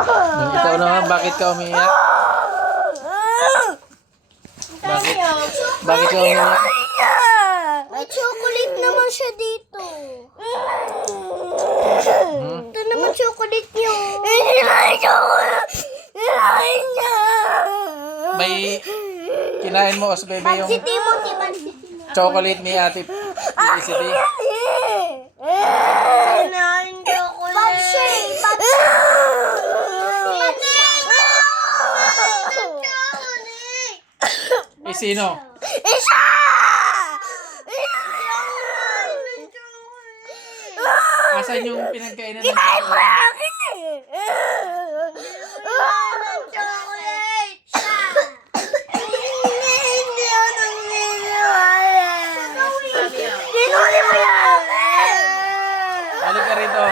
Ikaw naman, bakit ka umiiyak? Bakit? Bakit ka umiiyak? May chocolate naman siya dito. Ito naman chocolate niyo. Hindi na chocolate. Kinain niya. May kinain mo, Os Bebe, yung Pansiti mo, pansiti mo. chocolate ni Ate Felicity. Kinain chocolate. Pansay, Eh, sino? Isa! Asan yung pinagkainan ng Kinain mo chocolate? akin eh. Chocolate siya. Hindi ako nangyayari. Sinuli mo yan. Balik ka rito.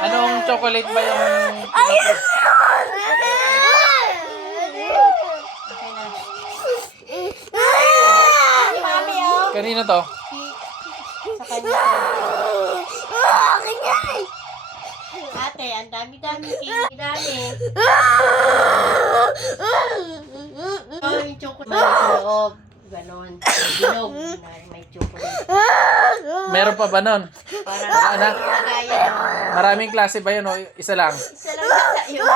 Anong chocolate ba yung... Ayun yun. Mami, oh. Kanino to? Sa kanya. Akin yan. Ate, ang dami-dami dami. Oh, yung chocolate sa loob. Ganon. May bilog na may chocolate. Meron pa ba nun? Para Anak? lagayan. Maraming klase ba yun o isa lang? Isa lang yata yun.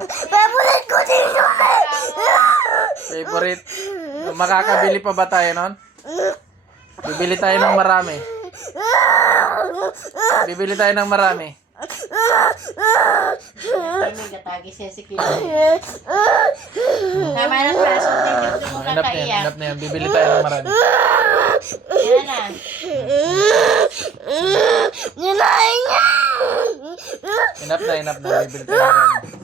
Favorite ko din yun eh. Favorite? Makakabili pa ba tayo nun? Bibili tayo ng marami. Bibili tayo ng marami. May katagis yan si Kilo. Tama na paso. Hindi mo Hanap na yan, kakaiyak. hanap na yan. Bibili tayo ng marami. Yan na. Ninain niya. Hinap na, bibili tayo ng marami.